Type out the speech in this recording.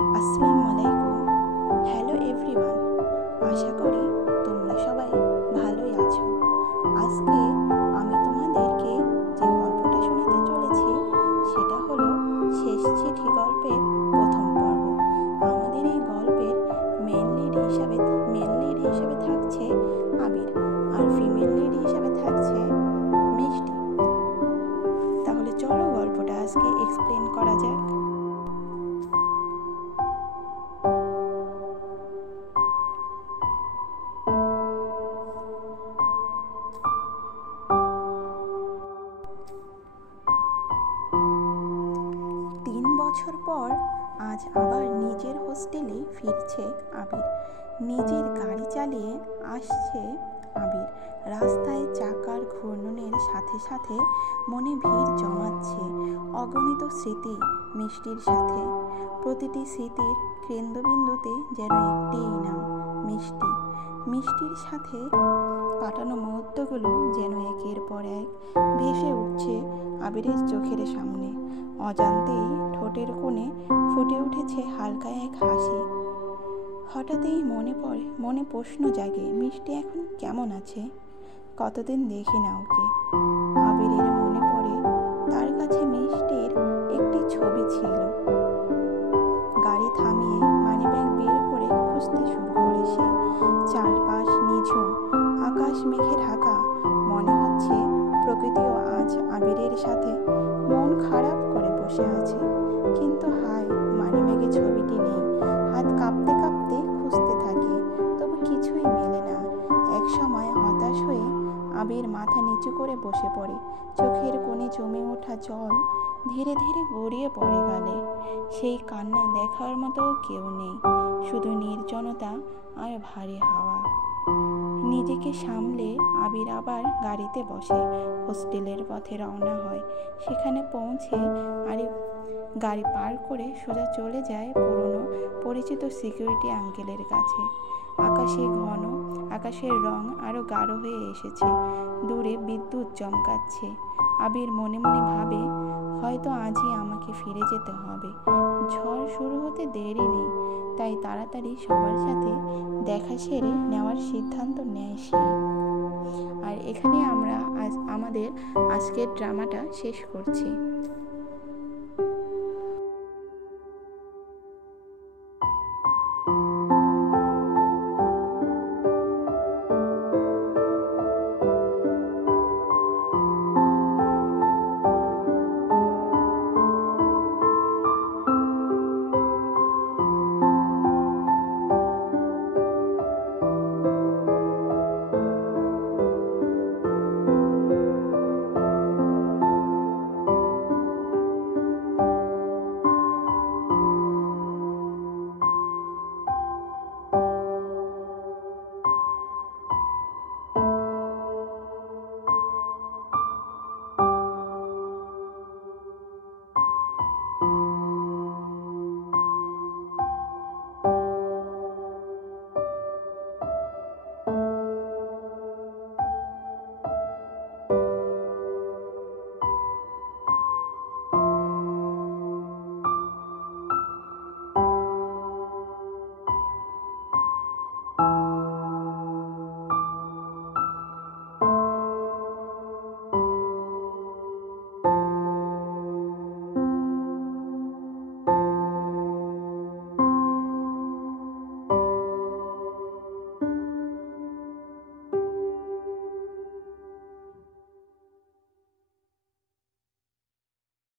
আসসালামু আলাইকুম। Hello everyone, আশা করি তোমরা সবাই ভালোই আছো। আজকে আমি তোমাদেরকে যে গল্পটা শোনাতে চলেছি সেটা হলো শেষ চিঠি গল্পের প্রথম পর্ব। আমাদের এই গল্পের মেন লিড হিসাবে থাকছে আবির, আর ফিমেল লিড হিসাবে থাকছে মিষ্টি। তাহলে চলো গল্পটা আজকে এক্সপ্লেন করা যাক। বছর পর আজ আবার নিজের হোস্টেলে ফিরছে আবির। নিজের গাড়ি চালিয়ে আসছে আবির। রাস্তায় চাকার ঘূর্ণনের সাথে সাথে মনে ভিড় জমাচ্ছে অগণিত স্মৃতি মিষ্টির সাথে। প্রতিটি স্মৃতির কেন্দ্রবিন্দুতে যেন একটিই নাম, মিষ্টি। মিষ্টির সাথে কাটানো মুহূর্তগুলো যেন একের পর এক ভেসে উঠছে আবিরের চোখের সামনে। অজান্তেই ঠোঁটের কোণে ফুটে উঠেছে হালকা এক হাসি। হঠাৎই মনে প্রশ্ন জাগে, মিষ্টি এখন কেমন আছে? কতদিন দেখি না ওকে। আবিরের মনে পড়ে তার কাছে মিষ্টির একটি ছবি ছিল। গাড়ি থামিয়ে মানিব্যাগ বের করে খুঁজতে শুরু করে সে। চারপাশ নিঝুম, আকাশ মেঘে ঢাকা। মনে হচ্ছে প্রকৃতিও আজ আবিরের সাথে মন খারাপ করে বসে আছে। কিন্তু হায়, মানিব্যাগে ছবিটি নেই। হাত কাঁপতে কাঁপতে খুঁজতে থাকে, তবু কিছুই মেলে না। এক সময় হতাশ হয়ে আবির মাথা নিচু করে বসে পড়ে। চোখের কোণে জমে ওঠা জল ধীরে ধীরে গড়িয়ে পড়ে গালে। সেই কান্না দেখার মতো কেউ নেই, শুধু নির্জনতা আর ভারী হাওয়া। নিজেকে সামলে আবির আবার গাড়িতে বসে হোস্টেলের পথে রওনা হয়। সেখানে পৌঁছে গাড়ি পার করে সোজা চলে যায় পুরনো পরিচিত সিকিউরিটি আঙ্কেলের কাছে। আকাশের রং আরো গাঢ় হয়ে এসেছে। দূরে বিদ্যুৎ চমকাচ্ছে। আবির মনে মনে ভাবে, হয়তো আজই আমাকে ফিরে যেতে হবে। ঝড় শুরু হতে দেরি নেই, তাই তাড়াতাড়ি সবার সাথে দেখা সেরে নেওয়ার সিদ্ধান্ত নেয় সে। আর এখানে আমরা আমাদের আজকের ড্রামাটা শেষ করছি।